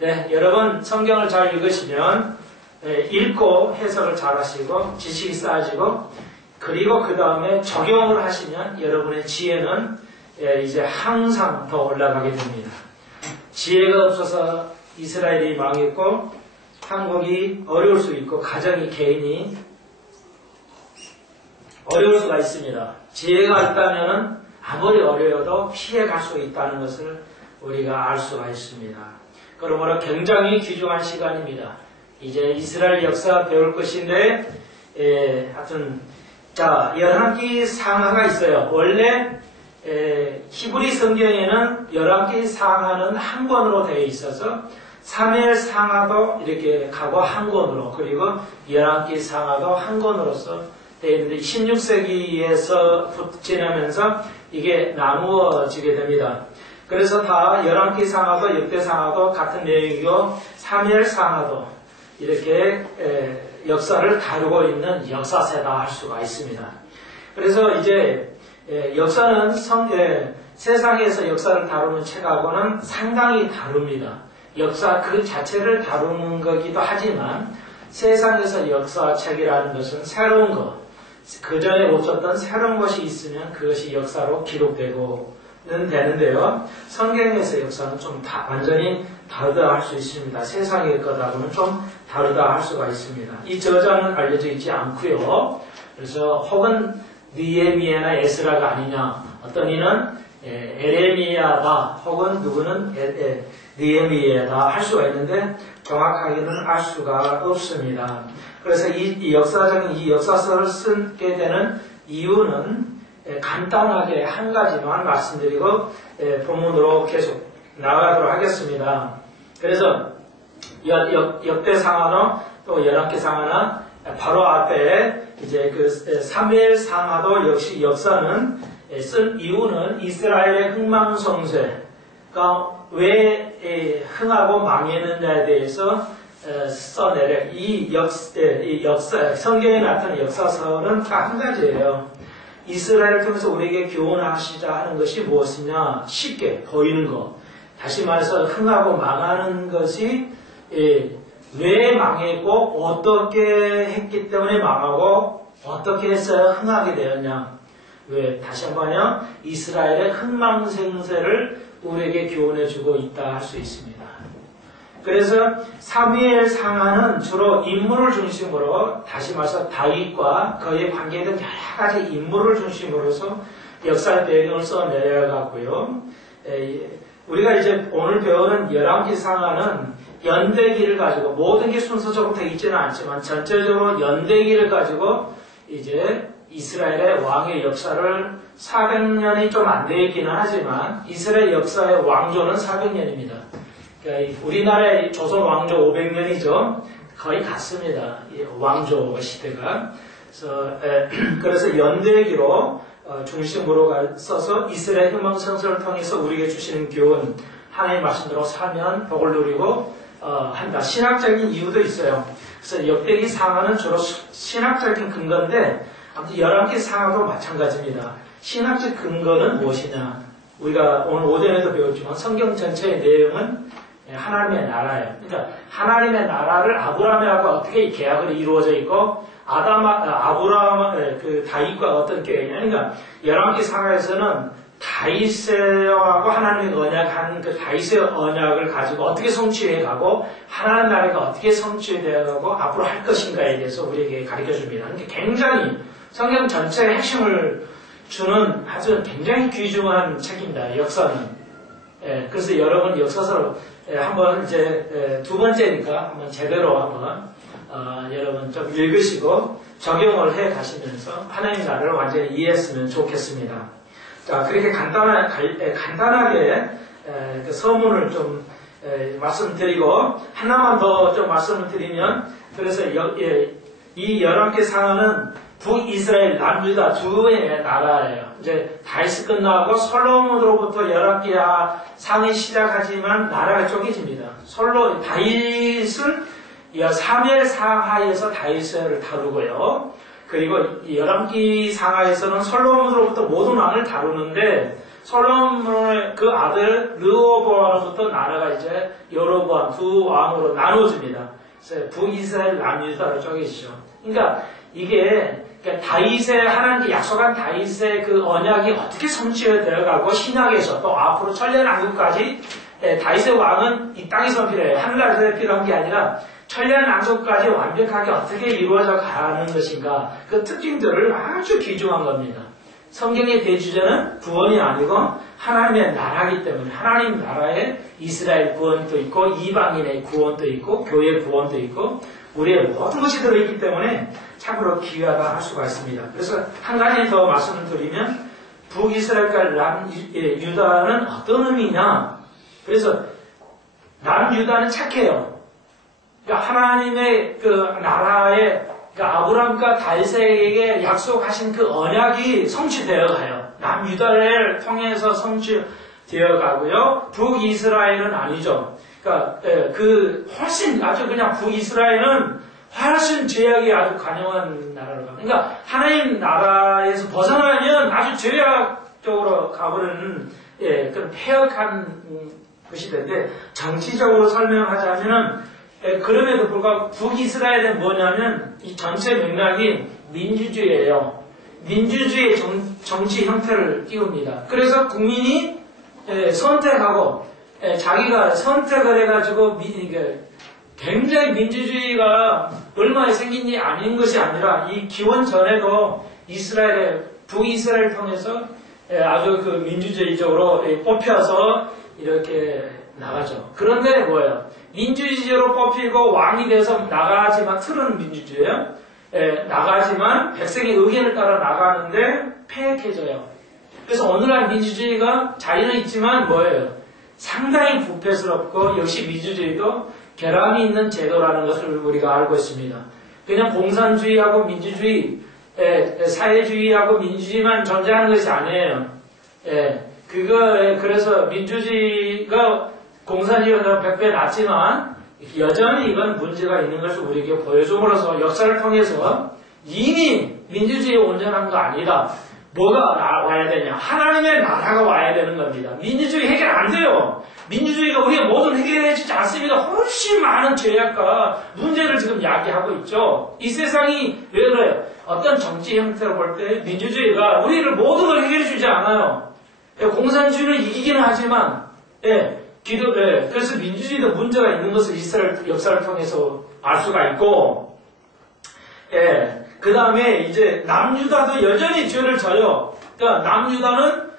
네, 여러분 성경을 잘 읽으시면 읽고 해석을 잘 하시고 지식이 쌓아지고 그리고 그 다음에 적용을 하시면 여러분의 지혜는 이제 항상 더 올라가게 됩니다. 지혜가 없어서 이스라엘이 망했고 한국이 어려울 수 있고 가정이 개인이 어려울 수가 있습니다. 지혜가 있다면 아무리 어려워도 피해갈 수 있다는 것을 우리가 알 수가 있습니다. 그러므로 굉장히 귀중한 시간입니다. 이제 이스라엘 역사 배울 것인데 하여튼 자, 11기 상하가 있어요. 원래 히브리 성경에는 11기 상하는 한 권으로 되어 있어서 사무엘 상하도 이렇게 가고 한 권으로 그리고 11기 상하도 한 권으로서 되어 있는데 16세기에서 지나면서 이게 나누어지게 됩니다. 그래서 다 11기 상하도 역대 상하도 같은 내용이고 사무엘 상하도 이렇게 역사를 다루고 있는 역사세다 할 수가 있습니다. 그래서 이제 역사는 세상에서 역사를 다루는 책하고는 상당히 다릅니다. 역사 그 자체를 다루는 거기도 하지만 세상에서 역사책이라는 것은 새로운 것, 그 전에 못 쳤던 새로운 것이 있으면 그것이 역사로 기록되고는 되는데요. 성경에서 역사는 좀 완전히 다르다 할 수 있습니다. 세상의 것하고는 좀 다르다 할 수가 있습니다. 이 저자는 알려져 있지 않고요. 그래서 혹은 느헤미야나 에스라가 아니냐, 어떤 이는 에레미야다, 혹은 누구는 느헤미야다 할 수가 있는데 정확하게는 알 수가 없습니다. 그래서 이 역사적인 이 역사서를 쓰게 되는 이유는 간단하게 한 가지만 말씀드리고 본문으로 계속 나아가도록 하겠습니다. 그래서 역대 상하나 또 11기 상하나 바로 앞에 이제 그 사무엘 상하도 역시 역사는 쓴 이유는 이스라엘의 흥망성쇠가 왜 흥하고 망했느냐에 대해서 써내려 이 역사 성경에 나타난 역사서는 딱 한 가지예요. 이스라엘을 통해서 우리에게 교훈하시자 하는 것이 무엇이냐? 쉽게 보이는 것. 다시 말해서 흥하고 망하는 것이 왜 망했고 어떻게 했기 때문에 망하고 어떻게 해서 흥하게 되었냐. 왜? 다시 한번요. 이스라엘의 흥망생쇠를 우리에게 교훈해주고 있다 할 수 있습니다. 그래서 사무엘 상하는 주로 인물을 중심으로 다시 말해서 다윗과 그에 관계된 여러 가지 인물을 중심으로서 역사의 배경을 써내려갔고요. 우리가 이제 오늘 배우는 11기 상하는 연대기를 가지고 모든 게 순서적으로 되어 있지는 않지만 전체적으로 연대기를 가지고 이제 이스라엘의 왕의 역사를 400년이 좀 안 되기는 하지만 이스라엘 역사의 왕조는 400년입니다. 그러니까 우리나라의 조선 왕조 500년이죠. 거의 같습니다. 이 왕조 시대가. 그래서 연대기로 중심으로 써서 이스라엘 희망성서를 통해서 우리에게 주시는 교훈, 하나님의 말씀대로 살면 복을 누리고 한다. 신학적인 이유도 있어요. 그래서 역대기 상하는 주로 신학적인 근거인데 아무튼 11기 상하도 마찬가지입니다. 신학적 근거는 무엇이냐? 우리가 오늘 오전에도 배웠지만 성경 전체의 내용은 하나님의 나라예요. 그러니까 하나님의 나라를 아브라함하고 어떻게 계약을 이루어져 있고 아브라함 그 다윗과 어떤 계획이냐? 그러니까 11기 상하에서는 다윗하고 하나님의 언약한 그 다윗의 언약을 가지고 어떻게 성취해 가고 하나님 나라가 어떻게 성취되어 가고 앞으로 할 것인가에 대해서 우리에게 가르쳐 줍니다. 그러니까 굉장히 성경 전체의 핵심을 주는 아주 굉장히 귀중한 책입니다. 역사는. 그래서 여러분 역사서를 한번 이제 두 번째니까 한번 제대로 한번 여러분 좀 읽으시고 적용을 해 가시면서 하나님 나라를 완전히 이해했으면 좋겠습니다. 자, 그렇게 간단하게 그 서문을 좀 말씀드리고 하나만 더 좀 말씀을 드리면 그래서 이 11개 상하는 북이스라엘 남유다 두의 나라예요. 이제 다윗이 끝나고 솔로몬으로부터 11개 상이 시작하지만 나라가 쪼개집니다. 다윗은 사무엘 상하에서 다윗을 다루고요. 그리고 11기 상하에서는 솔로몬으로부터 모든 왕을 다루는데 솔로몬의 그 아들 르호보암부터 나라가 이제 여로보암 두 왕으로 나눠집니다. 그래서 북이스라엘 남유다로 쪼개지죠. 그러니까 이게 다윗의 하나님께 약속한 다윗의 그 언약이 어떻게 성취되어가고 신약에서 또 앞으로 천년왕국까지 다윗의 왕은 이 땅에서 필요해요. 하늘나라에서 필요한 게 아니라 천년왕국까지 완벽하게 어떻게 이루어져 가는 것인가 그 특징들을 아주 귀중한 겁니다. 성경의 대주제는 구원이 아니고 하나님의 나라이기 때문에 하나님 나라에 이스라엘 구원도 있고 이방인의 구원도 있고 교회 구원도 있고 우리의 모든 것이 들어있기 때문에 참으로 귀하다 할 수가 있습니다. 그래서 한 가지 더 말씀을 드리면 북이스라엘과 남유다는 어떤 의미냐. 그래서 남유다는 착해요. 그러니까 하나님의 그 나라에 그러니까 아브람과 다윗에게 약속하신 그 언약이 성취되어 가요. 남유다를 통해서 성취되어 가고요. 북이스라엘은 아니죠. 그러니까 그 훨씬 아주 그냥 북이스라엘은 훨씬 죄악이 아주 관영한 나라로 가요. 그러니까 하나님 나라에서 벗어나면 아주 죄악적으로 가버리는 그런 폐역한 것이 되는데 정치적으로 설명하자면은 그럼에도 불구하고 북이스라엘은 뭐냐면 이 전체 맥락이 민주주의예요. 민주주의 정치 형태를 띄웁니다. 그래서 국민이 선택하고 자기가 선택을 해가지고 굉장히 민주주의가 얼마에 생긴지 아닌 것이 아니라 이 기원 전에도 북이스라엘 통해서 아주 그 민주주의적으로 뽑혀서 이렇게 나가죠. 그런데 뭐예요? 민주주의로 뽑히고 왕이 돼서 나가지만 틀은 민주주의예요. 나가지만 백성의 의견을 따라 나가는데 폐역해져요. 그래서 오늘날 민주주의가 자유는 있지만 뭐예요? 상당히 부패스럽고 역시 민주주의도 결함이 있는 제도라는 것을 우리가 알고 있습니다. 그냥 공산주의하고 민주주의, 사회주의하고 민주주의만 존재하는 것이 아니에요. 그래서 민주주의가 공산주의보다 100배 낫지만 여전히 이건 문제가 있는 것을 우리에게 보여줌으로써 역사를 통해서 이미 민주주의에 온전한 거 아니다. 뭐가 와야 되냐? 하나님의 나라가 와야 되는 겁니다. 민주주의 해결 안 돼요. 민주주의가 우리가 모든 해결해 주지 않습니다. 훨씬 많은 죄악과 문제를 지금 야기하고 있죠. 이 세상이 왜 그래요? 어떤 정치 형태로 볼 때 민주주의가 우리를 모든 걸 해결해 주지 않아요. 공산주의를 이기기는 하지만 그래서 민주주의도 문제가 있는 것을 이스라엘 역사를 통해서 알 수가 있고 그 다음에 이제 남유다도 여전히 죄를 져요. 그러니까 남유다는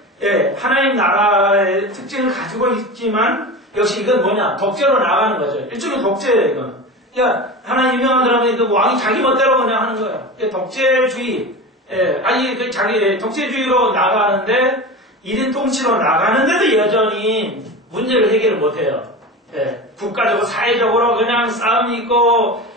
하나님 나라의 특징을 가지고 있지만 역시 이건 뭐냐? 독재로 나가는 거죠. 일종의 독재예요, 이건. 그러니까 하나 유명한 사람이 그 왕이 자기 멋대로 그냥 하는 거예요. 독재주의, 자기 독재주의로 나가는데 1인 통치로 나가는데도 여전히 문제를 해결을 못해요. 국가적으로 사회적으로 그냥 싸움이 있고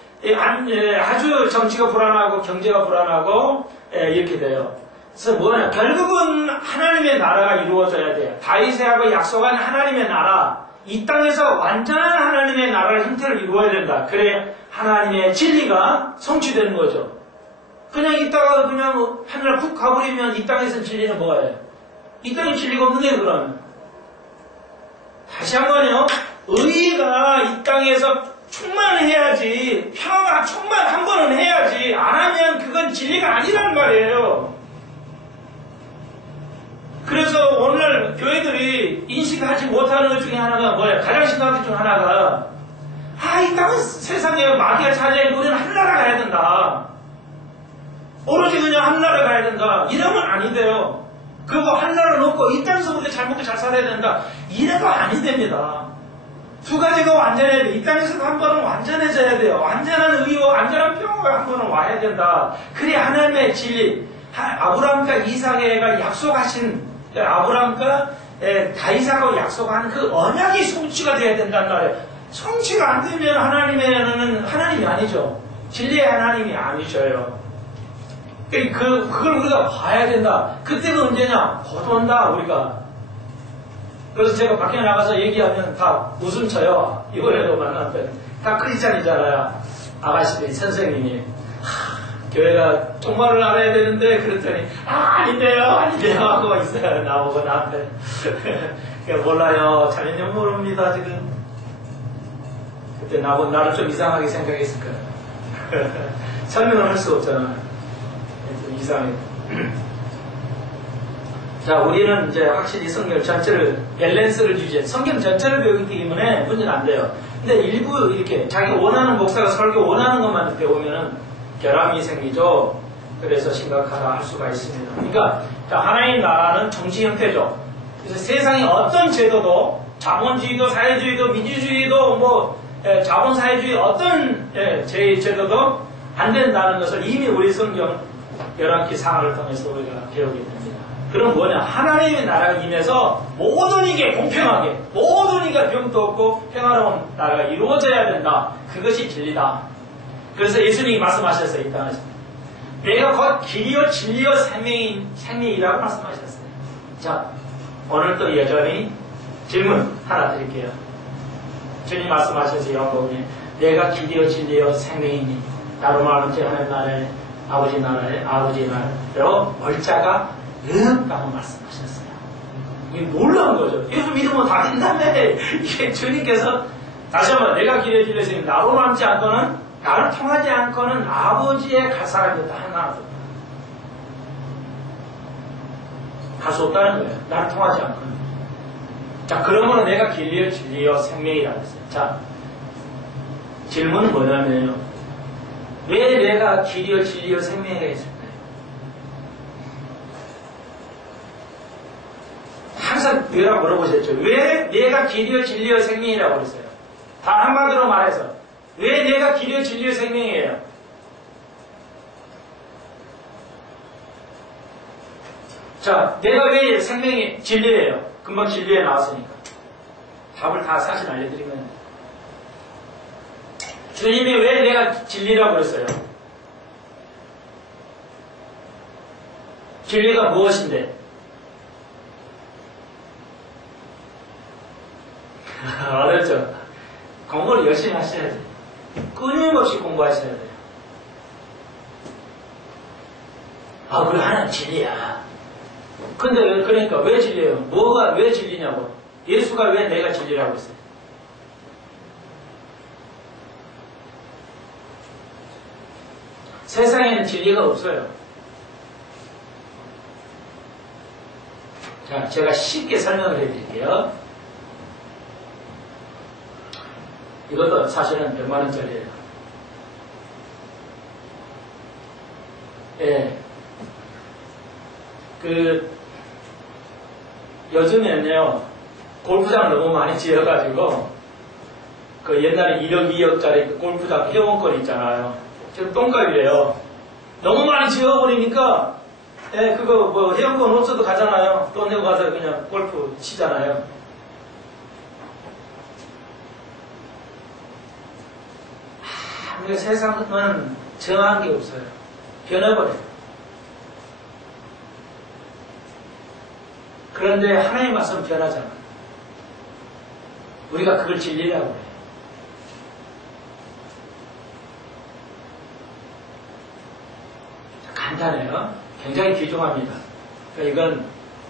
아주 정치가 불안하고 경제가 불안하고 이렇게 돼요. 그래서 뭐냐? 결국은 하나님의 나라가 이루어져야 돼요. 다윗하고 약속한 하나님의 나라, 이 땅에서 완전한 하나님의 나라의 형태를 이루어야 된다. 그래야 하나님의 진리가 성취되는 거죠. 그냥 있다가 그냥 하늘을 푹 가버리면 이 땅에서 진리는 뭐예요? 이 땅에 진리가 없는데 그러면 다시 한번요. 의가 이 땅에서 충만해야지, 평화가 충만 한 번은 해야지, 안 하면 그건 진리가 아니라는 말이에요. 그래서 오늘 교회들이 인식하지 못하는 것 중에 하나가 뭐예요? 가장 심각한 것 중 하나가 이 땅은 세상에 마귀가 차지하고 우리는 한나라 가야 된다. 오로지 그냥 한나라 가야 된다. 이러면 아닌데요. 그거 한나라 놓고 이 땅에서 우리가 잘 먹고 잘 살아야 된다. 이래도 아니 됩니다. 두 가지가 완전해야 돼. 이 땅에서도 한 번은 완전해져야 돼요. 완전한 의와 완전한 평화가 한 번은 와야 된다. 그래야 하나님의 진리, 아브라함과 이삭에게 약속하신 아브라함과 다이삭하고 약속한 그 언약이 성취가 돼야 된다는 말이에요. 성취가 안 되면 하나님이 아니죠. 진리의 하나님이 아니셔요. 그걸 우리가 봐야 된다. 그때가 언제냐? 곧 온다, 우리가. 그래서 제가 밖에 나가서 얘기하면 다 웃음 쳐요. 이번에도 만났던 다 크리스찬이잖아요. 아가씨들이, 선생님이. 교회가 종말을 알아야 되는데 그랬더니 아닌데요 하고 있어요. 나보고 나한테. 몰라요. 자네는 모릅니다 지금. 그때 나를 좀 이상하게 생각했을 거예요. 설명을 할 수가 없잖아. 좀 이상해. 자, 우리는 이제 확실히 성경 전체를, 밸런스를 유지해. 성경 전체를 배우기 때문에 문제는 안 돼요. 근데 일부 이렇게 자기가 원하는 목사가 설교 원하는 것만 배우면은 결함이 생기죠. 그래서 심각하다 할 수가 있습니다. 그러니까, 자, 하나님 나라는 정치 형태죠. 그래서 세상의 어떤 제도도, 자본주의도, 사회주의도, 민주주의도, 자본사회주의 어떤 제도도 안 된다는 것을 이미 우리 성경 열왕기 상하를 통해서 우리가 배우게 됩니다. 그럼 뭐냐? 하나님의 나라가 임해서 모든 이게 공평하게, 모든 이가 병도 없고 평화로운 나라가 이루어져야 된다. 그것이 진리다. 그래서 예수님이 말씀하셨어요. 이 땅에서. 내가 곧 길이요 진리요 생명이라고 말씀하셨어요. 자, 오늘 또 여전히 질문 하나 드릴게요. 주님 말씀하셨어요. 요한복음에 내가 길이요 진리요 생명이니 나로 말하면 하나님 나라에 아버지 나라에 아버지 나라로 올 자가 없다고 말씀하셨어요. 이게 놀라운 거죠. 예수 믿으면 다 된다며. 이게 주님께서 다시 한번 내가 길이요 진리요 생명 나로 남지 않고는 나를 통하지 않고는 아버지의 갈 사람이 없다. 하나도 갈 수 없다는 거예요. 나를 통하지 않고는. 자, 그러면 내가 길이요 진리요 생명이라고 했어요. 자, 질문은 뭐냐면요. 왜 내가 길이요 진리요 생명이라고 했을까요? 항상 왜라고 물어보셨죠. 왜 내가 길이요 진리요 생명이라고 그랬어요? 단 한마디로 말해서 왜 내가 길이요 진리요 생명이에요? 자, 내가 왜 생명이 진리예요? 금방 진리에 나왔으니까. 답을 다 사실 알려드리면 주님이 왜 내가 진리라고 그랬어요? 진리가 무엇인데? 어렵죠? 공부를 열심히 하셔야 돼요. 끊임없이 공부하셔야 돼요. 아, 그래, 하나는 진리야. 근데 그러니까 왜 진리예요? 뭐가 왜 진리냐고? 예수가 왜 내가 진리라고 했어요? 세상에는 진리가 없어요. 자, 제가 쉽게 설명을 해드릴게요. 이것도 사실은 100만 원짜리예요. 예. 요즘에는요, 골프장 너무 많이 지어가지고, 옛날에 1억, 2억짜리 그 골프장 회원권 있잖아요. 지금 똥값이래요. 너무 많이 지어버리니까, 그거 회원권 없어도 가잖아요. 돈 내고 가서 그냥 골프 치잖아요. 근데 세상은 정한 게 없어요. 변해버려요. 그런데 하나님 말씀은 변하잖아. 우리가 그걸 진리라고 해요. 간단해요. 굉장히 귀중합니다. 그러니까 이건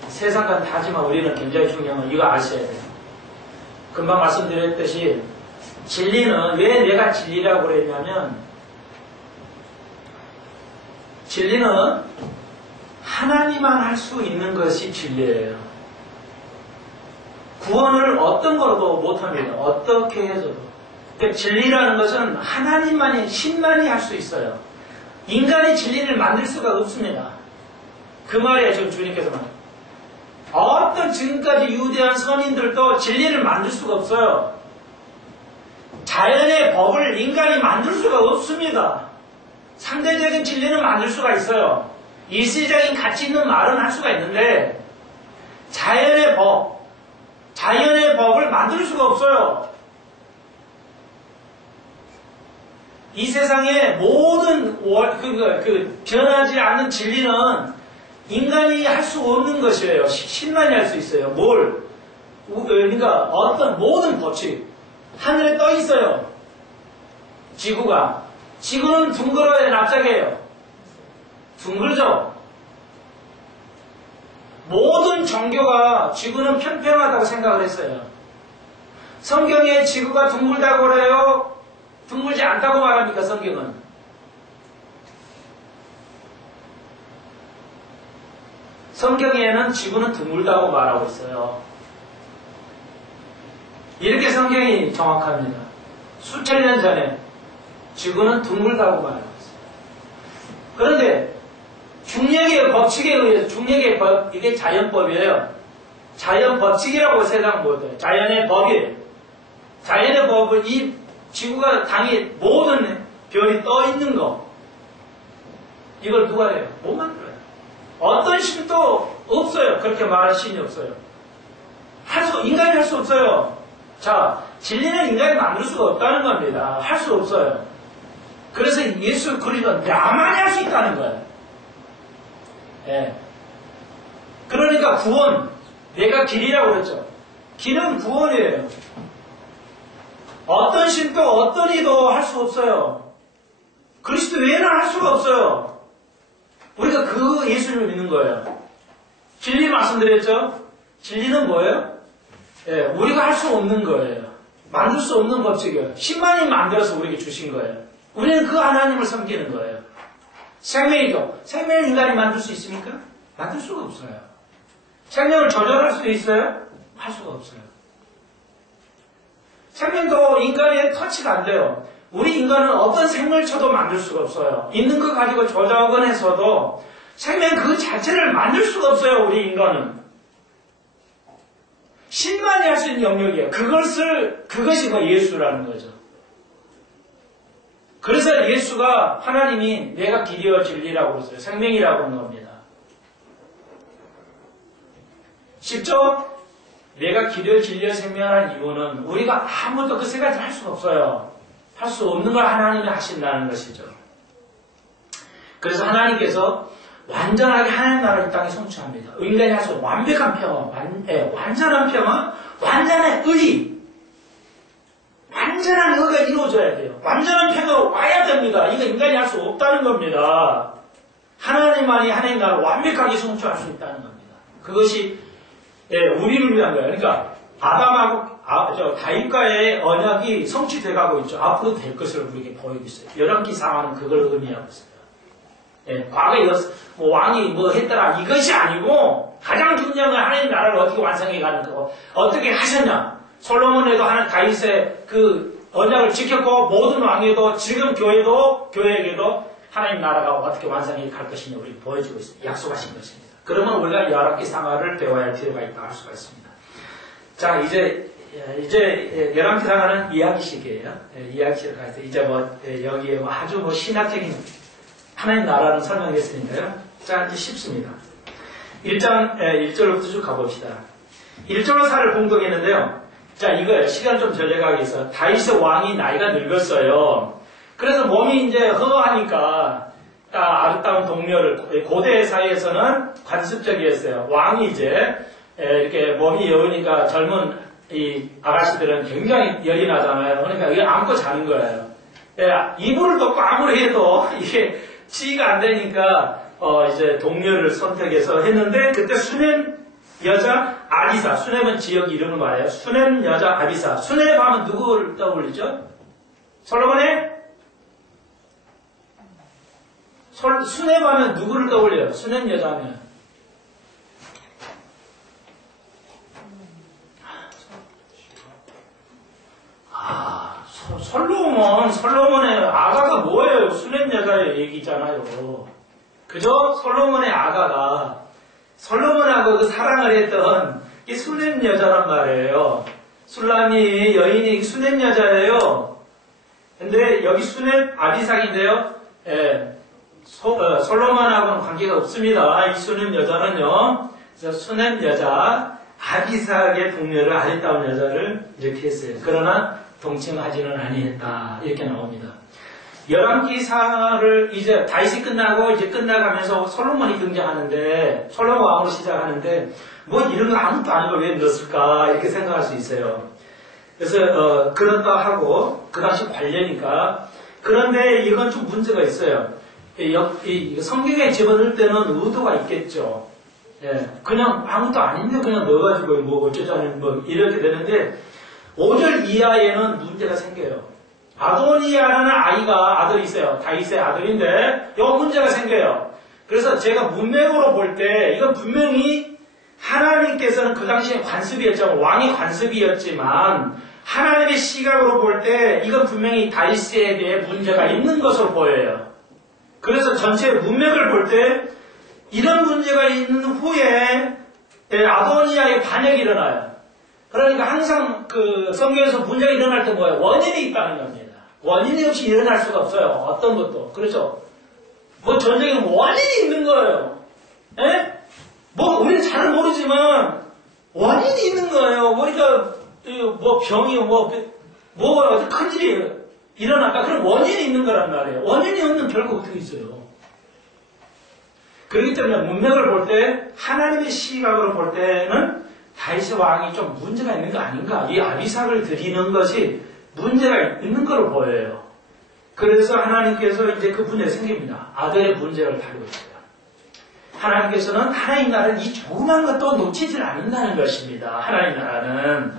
세상과 다지만 우리는 굉장히 중요한 건 이거 아셔야 돼요. 금방 말씀드렸듯이 진리는 왜 내가 진리라고 그랬냐면 진리는 하나님만 할 수 있는 것이 진리예요. 구원을 어떤 거로도 못합니다. 어떻게 해서도. 그러니까 진리라는 것은 하나님만이, 신만이 할 수 있어요. 인간이 진리를 만들 수가 없습니다. 그 말이에요. 지금 주님께서 말해요. 어떤 지금까지 유대한 선인들도 진리를 만들 수가 없어요. 자연의 법을 인간이 만들 수가 없습니다. 상대적인 진리는 만들 수가 있어요. 일시적인 가치 있는 말은 할 수가 있는데 자연의 법을 만들 수가 없어요. 이 세상의 모든 변하지 않는 진리는 인간이 할 수 없는 것이에요. 신만이 할 수 있어요. 그러니까 어떤 모든 법칙 하늘에 떠 있어요. 지구는 둥그러야 납작해요. 둥글죠? 모든 종교가 지구는 평평하다고 생각을 했어요. 성경에 지구가 둥글다고 그래요? 둥글지 않다고 말합니까, 성경은? 성경에는 지구는 둥글다고 말하고 있어요. 이렇게 성경이 정확합니다. 수천 년 전에 지구는 둥글다고 말하고 있어요. 그런데 중력의 법칙에 의해서, 중력의 법, 이게 자연법이에요. 자연 법칙이라고 세상 못해요. 자연의 법이에요. 자연의 법은 이 지구가 당이 모든 별이 떠 있는 거, 이걸 누가 해요? 못 만들어요. 어떤 신도 없어요. 그렇게 말할 신이 없어요. 인간이 할 수 없어요. 자, 진리는 인간이 만들 수가 없다는 겁니다. 할 수 없어요. 그래서 예수 그리스도는 나만이 할 수 있다는 거예요. 예. 그러니까 구원, 내가 길이라고 그랬죠. 길은 구원이에요. 어떤 신도 어떤 이도 할 수 없어요. 그리스도 외에는 할 수가 없어요. 우리가 그 예수님을 믿는 거예요. 진리 말씀드렸죠? 진리는 뭐예요? 예, 우리가 할 수 없는 거예요. 만들 수 없는 법칙이에요. 신만이 만들어서 우리에게 주신 거예요. 우리는 그 하나님을 섬기는 거예요. 생명이죠. 생명을 인간이 만들 수 있습니까? 만들 수가 없어요. 생명을 조절할 수 있어요? 할 수가 없어요. 생명도 인간의 터치가 안 돼요. 우리 인간은 어떤 생물체도 만들 수가 없어요. 있는 거 가지고 조작은 해서도 생명 그 자체를 만들 수가 없어요. 우리 인간은. 신만이 할 수 있는 영역이에요. 그것이 뭐 예수라는 거죠. 그래서 예수가, 하나님이 내가 길이와 진리라고 그랬어요. 생명이라고 하는 겁니다. 쉽죠? 내가 길이와 진리와 생명이라는 이유는 우리가 아무도 그 세 가지 할 수가 없어요. 할 수 없는 걸 하나님이 하신다는 것이죠. 그래서 하나님께서 완전하게 하나님 나라를 이 땅에 성취합니다. 인간이 할 수 없는 완벽한 평화, 완전한 평화, 완전한 의, 완전한 의가 이루어져야 돼요. 완전한 평화가 와야 됩니다. 이거 인간이 할 수 없다는 겁니다. 하나님만이 하나님 나라를 완벽하게 성취할 수 있다는 겁니다. 그것이 우리를 위한 거예요. 그러니까 아담하고 다윗과의 언약이 성취돼가고 있죠. 앞으로 될 것을 우리에게 보이고 있어요. 열왕기상하는 그걸 의미하고 있어요. 과거에 왕이 뭐 했더라 이것이 아니고 가장 중요한 건 하나님 나라를 어떻게 완성해 가는 거고 어떻게 하셨냐. 솔로몬에도 하나님 다윗의 그 언약을 지켰고 모든 왕에도 지금 교회에게도 하나님 나라가 어떻게 완성해 갈 것이냐 우리 보여주고 있습니다. 약속하신 것입니다. 그러면 우리가 열왕기상하를 배워야 할 필요가 있다 할 수가 있습니다. 자, 이제 열왕기상하는 이야기식이에요. 이야기식을 가서 이제 여기에 아주 신학적인 하나님 나라는 설명했으니까요. 자, 이제 쉽습니다. 1장 1절부터 쭉 가봅시다. 1절로 4를 공독했는데요. 자, 이거예요. 시간 좀 절약하기 위해서. 다윗의 왕이 나이가 늙었어요. 그래서 몸이 이제 허하니까 아름다운 동료를, 고대 사회에서는 관습적이었어요. 왕이 이제 이렇게 몸이 여우니까 젊은 이 아가씨들은 굉장히 열이 나잖아요. 그러니까 이게 안고 자는 거예요. 이불을 덮고 아무리 해도 이게 치가 안 되니까 이제 동료를 선택해서 했는데 그때 수넴 여자 아비사, 수넴은 지역 이름을 말해요. 수넴 여자 아비사. 수넴 하면 누구를 떠올리죠? 솔로몬의 수넴 하면 누구를 떠올려요? 수넴 여자 하면 솔로몬의 아가가 뭐예요? 수넴 여자의 얘기잖아요. 그죠? 솔로몬의 아가가 솔로몬하고 그 사랑을 했던 이 수넴 여자란 말이에요. 술람이 여인이 수넴 여자예요. 근데 여기 수넴 아비삭인데요. 솔로몬하고는 관계가 없습니다. 이 수넴 여자는요. 그래서 수넴 여자 아비삭의 동료를 아리따운 여자를 이렇게 했어요. 그러나 동침하지는 아니했다. 이렇게 나옵니다. 열왕기사를 이제 다윗이 끝나고 이제 끝나가면서 솔로몬이 등장하는데 솔로몬 왕으로 시작하는데 뭐 이런 거 아무것도 아닌 걸 왜 넣었을까 이렇게 생각할 수 있어요. 그래서 그렇다 하고 그 당시 관례니까 그런데 이건 좀 문제가 있어요. 성경에 집어넣을 때는 의도가 있겠죠. 예, 그냥 아무것도 아닌데 그냥 넣어가지고 뭐 어쩌자는 뭐 이렇게 되는데 5절 이하에는 문제가 생겨요. 아도니아라는 아들이 있어요. 다윗의 아들인데 요 문제가 생겨요. 그래서 제가 문맥으로 볼 때 이건 분명히 하나님께서는 그 당시에 관습이었죠. 왕이 관습이었지만 하나님의 시각으로 볼 때 이건 분명히 다윗에 대해 문제가 있는 것으로 보여요. 그래서 전체 문맥을 볼 때 이런 문제가 있는 후에 아도니아의 반역이 일어나요. 그러니까 항상 그 성경에서 문제가 일어날 때 뭐예요? 원인이 있다는 겁니다. 원인이 없이 일어날 수가 없어요. 어떤 것도. 그렇죠? 뭐 전쟁에 원인이 있는 거예요. 예? 뭐 우리는 잘 모르지만 원인이 있는 거예요. 우리가 뭐 병이 뭐 어떤 큰일이 일어났다. 그럼 원인이 있는 거란 말이에요. 원인이 없는 별거 어떻게 있어요. 그렇기 때문에 문맥을 볼 때 하나님의 시각으로 볼 때는 다윗 왕이 좀 문제가 있는 거 아닌가. 이 아비삭을 드리는 것이 문제가 있는 걸로 보여요. 그래서 하나님께서 이제 그 문제가 생깁니다. 아들의 문제를 다루고 있어요. 하나님께서는 하나님 나라는 이 조그만 것도 놓치질 않는다는 것입니다. 하나님 나라는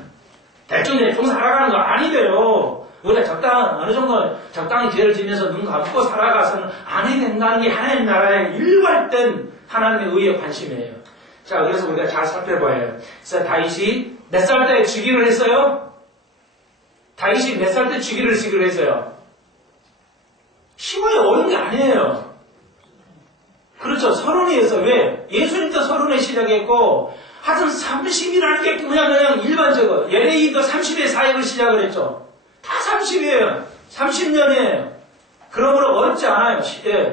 대충 살아가는 거 아니래요. 우리가 어느 정도 적당히 죄를 지면서 눈 감고 살아가서는 안 해야 된다는 게 하나님 나라의 일관된 하나님의 의의 관심이에요. 자, 그래서 우리가 잘 살펴봐요. 그래서 다윗이 몇 살 때 즉위를 했어요? 다윗이 몇 살 때 즉위를 했어요? 시간이 어려운 게 아니에요. 그렇죠. 서른에서 왜? 예수님 때 서른에 시작했고, 하여튼 30이라는 게 그냥 일반적으로. 예레미야도 30에 사역을 시작을 했죠. 다 30이에요. 30년이에요. 그러므로 어렵지 않아요.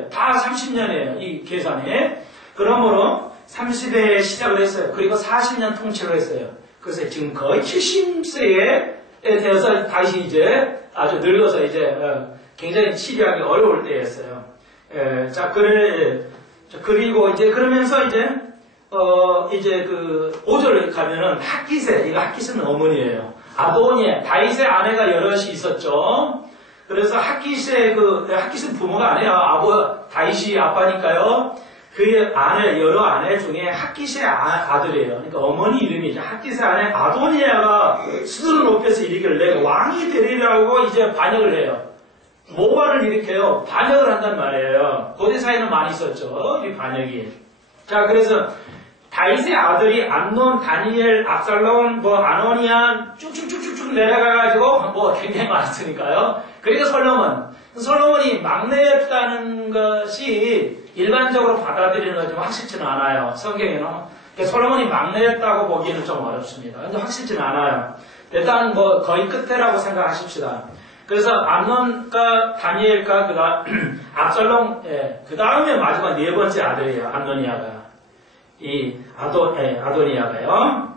다 30년이에요. 이 계산이. 그러므로 30에 시작을 했어요. 그리고 40년 통치를 했어요. 그래서 지금 거의 70세에 되어서 다시 이제 아주 늙어서 이제 굉장히 치료하기 어려울 때였어요. 자, 그리고 이제 그러면서 이제 그 5절에 가면은 핫기스는 어머니예요. 아도니아, 다윗의 아내가 여럿이 있었죠. 그래서 핫기스는 부모가 아니에요. 다윗이 아빠니까요. 그의 여러 아내 중에 핫기스의 아들이에요. 그러니까 어머니 이름이 핫기스의 아내 아도니아가 수두를 높여서 이르기를 내가 왕이 되리라고 이제 반역을 해요. 모반을 일으켜요. 반역을 한단 말이에요. 고대 사회는 많이 있었죠. 이 반역이. 자, 그래서 다윗의 아들이 암논, 다니엘, 압살롬, 아노니아 쭉쭉쭉쭉 내려가가지고 굉장히 많았으니까요. 그러니까 솔로몬이 막내였다는 것이 일반적으로 받아들이는 건 좀 확실치는 않아요. 성경에는. 그러니까 솔로몬이 막내였다고 보기에는 좀 어렵습니다. 근데 확실치는 않아요. 일단 거의 끝에라고 생각하십시다. 그래서 암논과 다니엘과 압살롬, 그 다음에 마지막 네 번째 아들이에요. 암노니아가. 아도니아가요.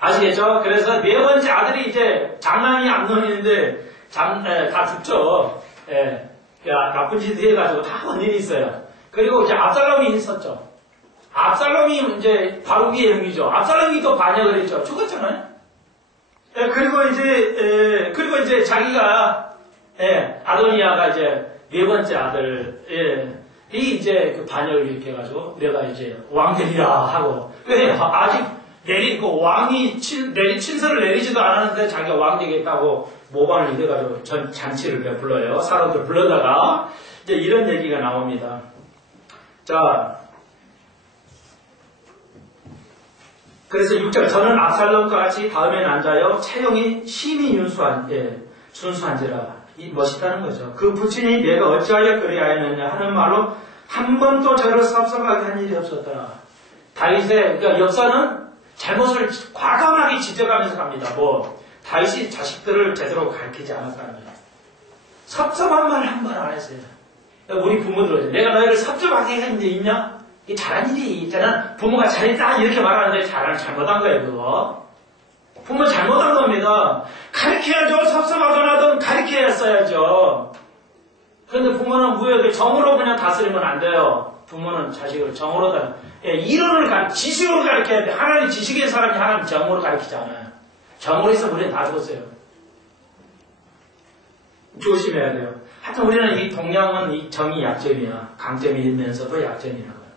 아시겠죠? 그래서 네 번째 아들이 이제 장남이 암논인데, 다 죽죠. 나쁜 짓 해가지고 다 원인이 있어요. 그리고 이제 압살롬이 있었죠. 압살롬이 이제 바로기의 형이죠. 압살롬이 또 반역을 했죠. 죽었잖아요. 그리고 이제 자기가, 아도니아가 이제 네 번째 아들, 이 이제 그 반역을 일으켜가지고 내가 이제 왕 되리라 하고. 왜? 아직 왕이 친서를 내리지도 않았는데 자기가 왕 되겠다고 모반을 이래가지고 잔치를 베풀어요. 사람들 불러다가 이제 이런 얘기가 나옵니다. 자, 그래서 6절 저는 압살롬과 같이 다음에 앉아요. 체형이 심히 순수한지라. 멋있다는 거죠. 그 부친이 내가 어찌하여 그리하였느냐 하는 말로 한 번도 저를 섭섭하게 한 일이 없었더라. 다윗의 그러니까 역사는 잘못을 과감하게 지적하면서 갑니다. 다윗이 자식들을 제대로 가르치지 않았다는 거예요. 섭섭한 말 한 번 안 했어요. 우리 부모들 내가 너희를 섭섭하게 한 일이 있냐? 이게 잘한 일이 있잖아. 부모가 잘했다 이렇게 말하는데 잘못한 거예요. 그거 부모 잘못한 겁니다. 가르쳐야죠. 섭섭하더라도 가르쳐야 써야죠. 그런데 부모는 무효돼 정으로 그냥 다스리면 안 돼요. 부모는 자식을 정으로 이론을 지식으로 가르쳐야 돼. 하나님 지식의 사람이 하나님 정으로 가르치지 않아요. 정으로 해서 우리는 다 죽었어요. 조심해야 돼요. 하여튼 우리는 이 동양은 이 정이 약점이야. 강점이면서도 약점이라는 거야.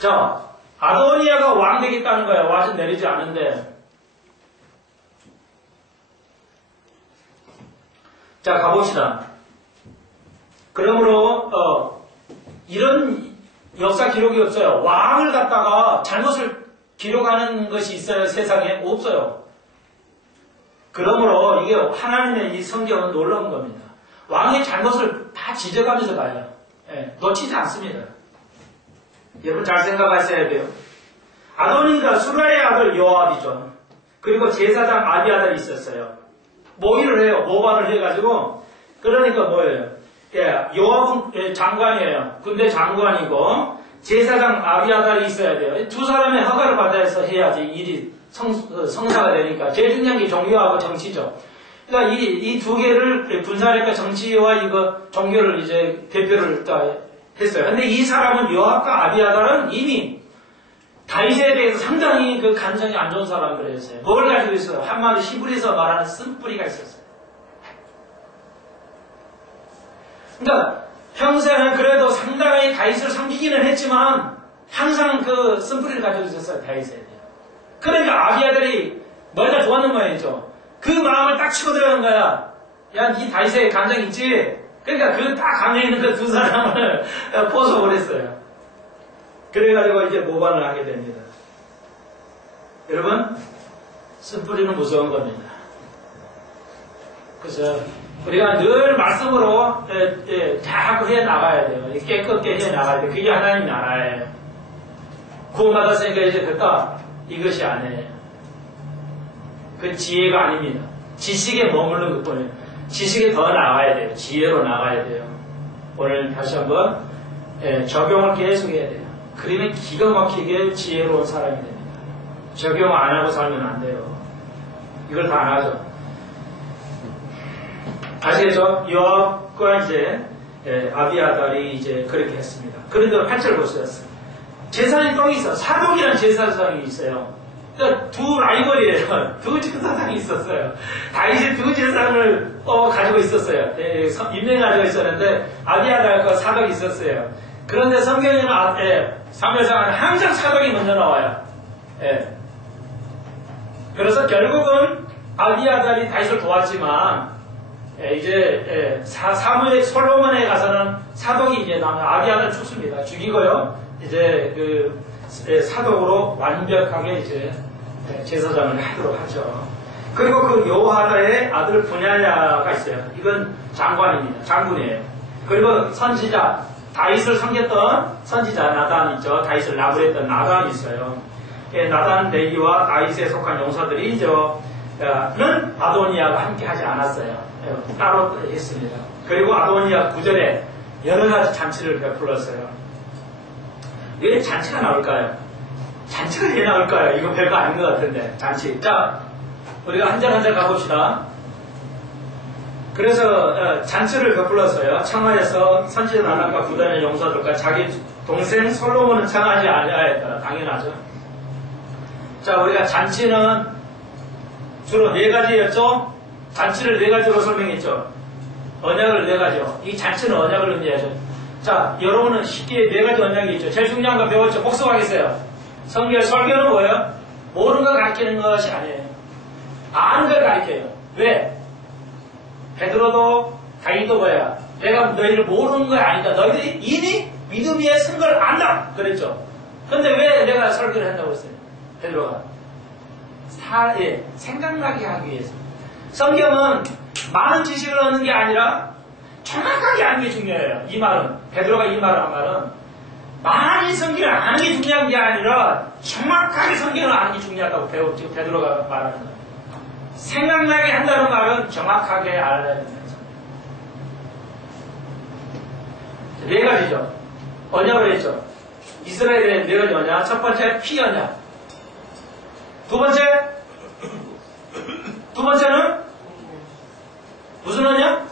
자, 아도니아가 왕 되겠다는 거야. 와서 내리지 않은데. 자, 가봅시다. 그러므로, 이런 역사 기록이 없어요. 왕을 갖다가 잘못을 기록하는 것이 있어요? 세상에? 없어요. 그러므로 이게 하나님의 이 성경은 놀라운 겁니다. 왕의 잘못을 다 지적하면서 가요. 예, 놓치지 않습니다. 여러분 잘 생각하셔야 돼요. 아도니가 수라의 아들 요압이죠. 그리고 제사장 아비아달이 있었어요. 모의를 해요. 모반을 해가지고. 그러니까 뭐예요? 예, 요압은 장관이에요. 군대 장관이고 제사장 아비아달이 있어야 돼요. 두 사람의 허가를 받아서 해야지 일이 성사가 되니까. 제일 중요한 게 종교하고 정치죠. 그러니까 이 두 개를 군사력과 정치와 이거 종교를 이제 대표를 했어요. 근데 이 사람은 요압과 아비아달은 이미 다윗에 대해서 상당히 그 감정이 안 좋은 사람들이었어요. 뭘 가지고 있어요? 한마디 히브리서 말하는 쓴뿌리가 있었어요. 그러니까 평생은 그래도 상당히 다윗을 섬기기는 했지만 항상 그 쓴뿌리를 가지고 있었어요. 다윗에 대해. 그러니까 아비아달이 멀다 좋았는 거였죠. 그 마음을 딱 치고 들어간 거야. 야, 니 다윗에 감정 있지? 그러니까 그 딱 감정 있는 그 두 사람을 포서버렸어요. 그래가지고 이제 모반을 하게 됩니다. 여러분, 쓴뿌리는 무서운 겁니다. 그래서 우리가 늘 말씀으로 자꾸 해나가야 돼요. 깨끗게 해나가야 돼요. 그게 하나님 나라예요. 구원받았으니까 이제 됐다. 이것이 아니에요. 그 지혜가 아닙니다. 지식에 머무르는 것뿐이에요. 지식에 더 나가야 돼요. 지혜로 나가야 돼요. 오늘 다시 한번 적용을 계속 해야 돼요. 그러면 기가 막히게 지혜로운 사람이 됩니다. 적용 안 하고 살면 안 돼요. 이걸 다 안 하죠. 아시겠죠? 요압과 이제 아비아달이 이제 그렇게 했습니다. 그런데 8절 보세요. 제사장이 또 있어. 사독이라는 제사장이 있어요. 그러니까 두 라이벌이에요. 두 제사장이 있었어요. 다윗이 두 제사장을 가지고 있었어요. 인명 가지고 있었는데 아비아달과 사독이 있었어요. 그런데 성경에는 사무엘상에는 항상 사독이 먼저 나와요. 그래서 결국은 아비아달이 다윗을 도왔지만 이제 사무엘 솔로몬에 가서는 사독이 이제 아비아달 죽습니다. 죽이고요. 이제 그 사독으로 완벽하게 이제 제사장을 하도록 하죠. 그리고 그 여호야다의 아들 분야야가 있어요. 이건 장관입니다. 장군이에요. 그리고 선지자 다윗을 섬겼던 선지자 나단 있죠. 다윗을 나부했던 나단이 있어요. 나단 레기와 다윗에 속한 용사들이 는 아도니아가 함께 하지 않았어요. 따로 했습니다. 그리고 아도니아 9절에 여러 가지 잔치를 베풀었어요. 왜 잔치가 나올까요? 잔치가 왜 나올까요? 이거 별거 아닌 것 같은데. 잔치. 자, 우리가 한 절 한 절 가봅시다. 그래서 잔치를 베풀었어요. 청하에서 선지자 나단과 구단의 용사들과 자기 동생 솔로몬은 청하지 아니하였다. 당연하죠. 자, 우리가 잔치는 주로 네 가지였죠. 잔치를 네 가지로 설명했죠. 언약을 네 가지요. 이 잔치는 언약을 의미하죠. 자, 여러분은 쉽게 네 가지 언약이 있죠. 제일 중요한 거 배웠죠. 복습하겠어요. 설교는 뭐예요? 모르는 걸 가르치는 것이 아니에요. 아는 걸 가르쳐요. 왜? 베드로도 다윗도 뭐야? 내가 너희를 모르는 거 아니다. 너희들이 이미 믿음 위에 선 걸 안다. 그랬죠. 근데 왜 내가 설교를 한다고 했어요? 베드로가 생각나게 하기 위해서. 성경은 많은 지식을 얻는 게 아니라 정확하게 아는 게 중요해요. 이 말은 베드로가 이 말을 한 말은 많이 성경을 아는 게 중요한 게 아니라 정확하게 성경을 아는 게 중요하다고 지금 베드로가 말하는 거예요. 생각나게 한다는 말은 정확하게 알아야 된다는 거예요. 네 가지죠. 언약을 했죠. 이스라엘의 네 가지 언약. 첫 번째 피 언약. 두 번째는 무슨 언약?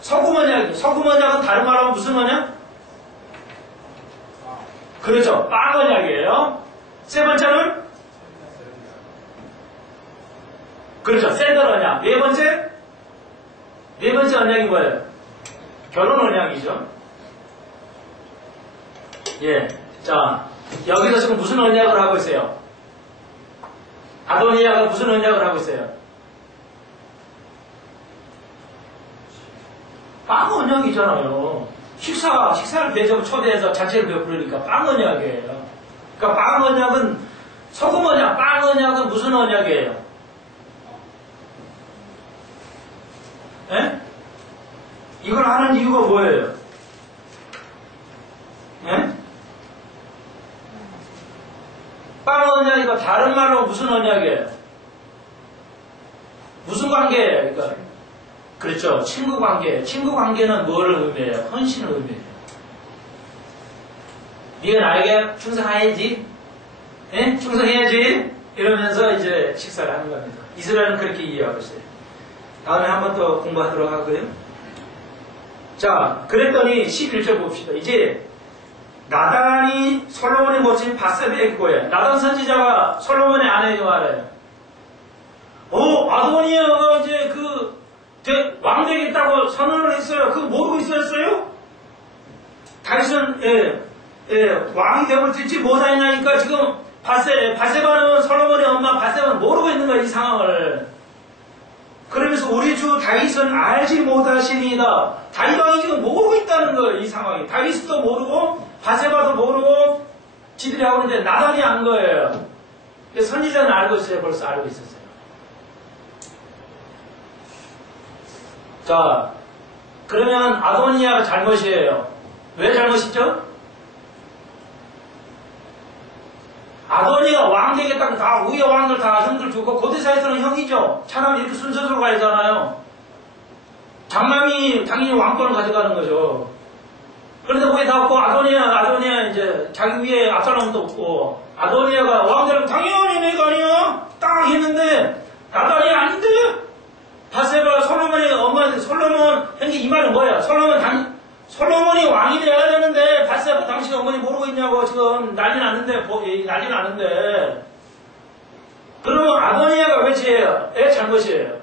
소금 언약이죠. 소금 언약은 다른 말로 하면 무슨 언약? 그렇죠. 빵 언약이에요. 세 번째는? 그렇죠. 샌들 언약. 네 번째? 네 번째 언약이 뭐예요? 결혼 언약이죠. 예. 자, 여기서 지금 무슨 언약을 하고 있어요? 아도니아가 무슨 언약을 하고 있어요? 빵 언약이잖아요. 식사를 대접 초대해서 자체를 베풀으니까 빵 언약이에요. 그러니까 빵 언약은 소금 언약, 빵 언약은 무슨 언약이에요? 예? 이걸 하는 이유가 뭐예요? 예? 빵 언약이고 다른 말로 무슨 언약이에요? 무슨 관계예요? 그러니까 그렇죠. 친구 관계. 친구 관계는 뭐를 의미해요? 헌신을 의미해요. 네가 나에게 충성해야지. 예? 충성해야지. 이러면서 이제 식사를 하는 겁니다. 이스라엘은 그렇게 이해하고 있어요. 다음에 한 번 더 공부하도록 하고요. 자, 그랬더니 11절 봅시다. 이제 나단이 솔로몬의 모친 바세바에게 고해. 나단 선지자가 솔로몬의 아내에게 말해요. 아도니아가 이제 왕 되겠다고 선언을 했어요. 그거 모르고 있었어요? 다윗은 왕이 되면 듣지 못하냐니까 지금 바세바는 솔로몬의 엄마 바세바는 모르고 있는 거야, 이 상황을. 그러면서 우리 주 다윗은 알지 못하시니이다. 다윗 왕이 지금 모르고 있다는 거예요, 이 상황이. 다윗도 모르고 바세바도 모르고 지들이 하고 있는데 나단이 안 거예요. 선지자는 알고 있어요. 벌써 알고 있었어요. 자, 그러면 아도니아가 잘못이에요. 왜 잘못이죠? 아도니아가 왕 되겠다고 다 위에 왕들 다 형들 주고 고대사에서는 형이죠. 차라리 이렇게 순서대로 가야잖아요. 장남이 당연히 왕권을 가져가는 거죠. 그런데 왜 다 없고 아도니아 이제 자기 위에 압살롬도 없고 아도니아가 왕 되면 당연히 내가 아니야 딱 했는데 나단이 아닌데 바세바 솔로몬의 엄마한테 솔로몬 현재 이 말은 뭐야? 솔로몬이 왕이 돼야 되는데 바세바 당신 어머니 모르고 있냐고 지금 난리 났는데 그러면 아도니아가 왜 죄예요? 왜 잘못이에요?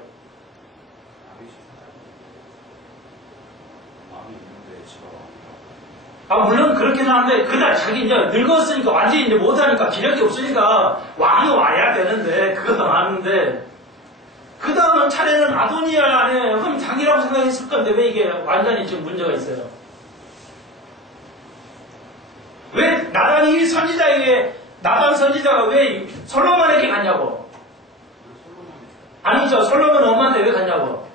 물론 그렇긴 한데 그날 자기 이제 늙었으니까 완전히 이제 못하니까 기력이 없으니까 왕이 와야 되는데 그것도 아는데 그 다음 차례는 아도니아 안에 흠장이라고 생각했을 건데 왜 이게 완전히 지금 문제가 있어요? 왜 나단이 선지자에게 나단 선지자가 왜 솔로몬에게 갔냐고? 아니죠. 솔로몬 엄마한테 왜 갔냐고?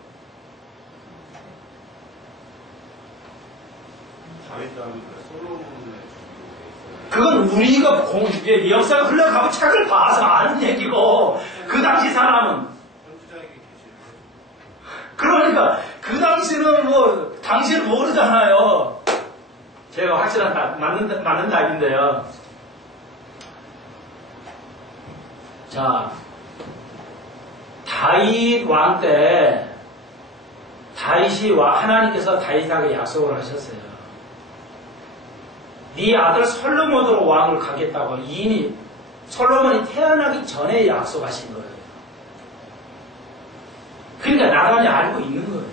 그건 우리가 이 역사가 흘러가고 책을 봐서 아는 얘기고 그 당시 사람은 그러니까 그 당시는 뭐 당시를 모르잖아요. 제가 확실한 맞는 답인데요. 자, 다윗 왕 때 하나님께서 다윗에게 약속을 하셨어요. 네 아들 솔로몬으로 왕을 가겠다고 이미 솔로몬이 태어나기 전에 약속하신 거예요. 그러니까 나단이 알고 있는 거예요.